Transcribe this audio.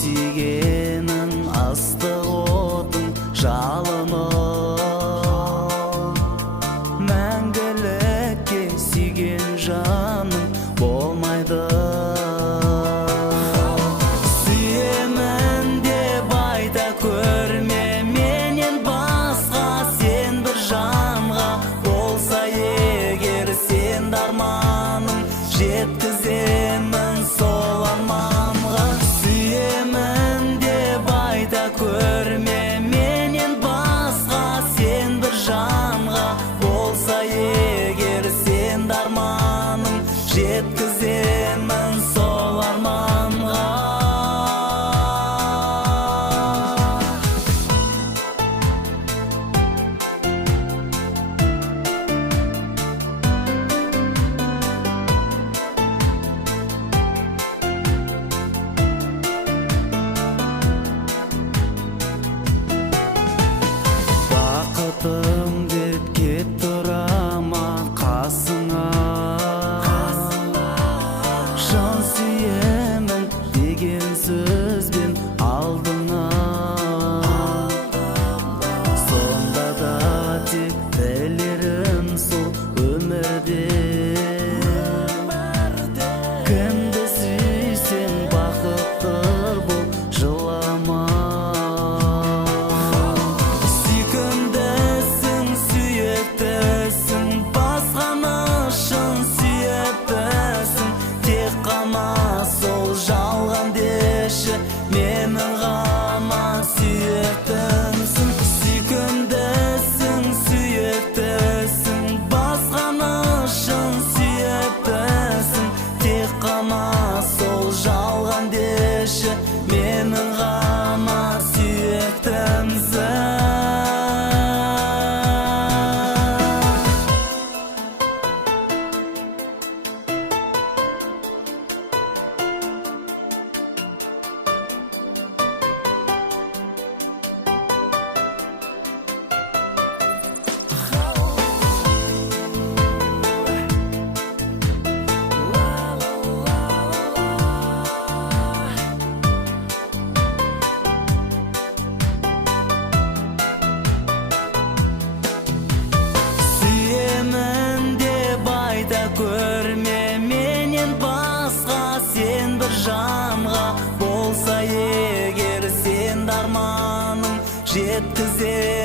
сүйгенің ыстық отың жалыны, мәңгілікке сүйген жаның болмайды. Сүйемін деп айта көрме менен басқа, сен бір жанға болса егер, сен арманың жеткіземін сол арманға. Сүйемін деп айта көрме менен басқа, сен бір жанға болса егер, сен арманың жеткіземін сол арманға. Бақытым деп кет тұрама қасыңа, жан сүйемін деген сөзбен алдыңа. Сонда да тек тілерім сол өмірде, кімді сүйсең бақытты бол, жылама. Сүйкімдісің, сүйіктісің, басқаны шын сүйіктісің, тек қана сол жалған деші, менің ғана сүйіктімсің. Сүйкімдісің, сүйіктісің, басқаны шын сүйіктісің, тек қана сол жалған деші, менің ғана сүйіктімсің. Сүйемін деп айта көрме менен басқа, сен бір жанға болса егер, сен арманың жеткіземін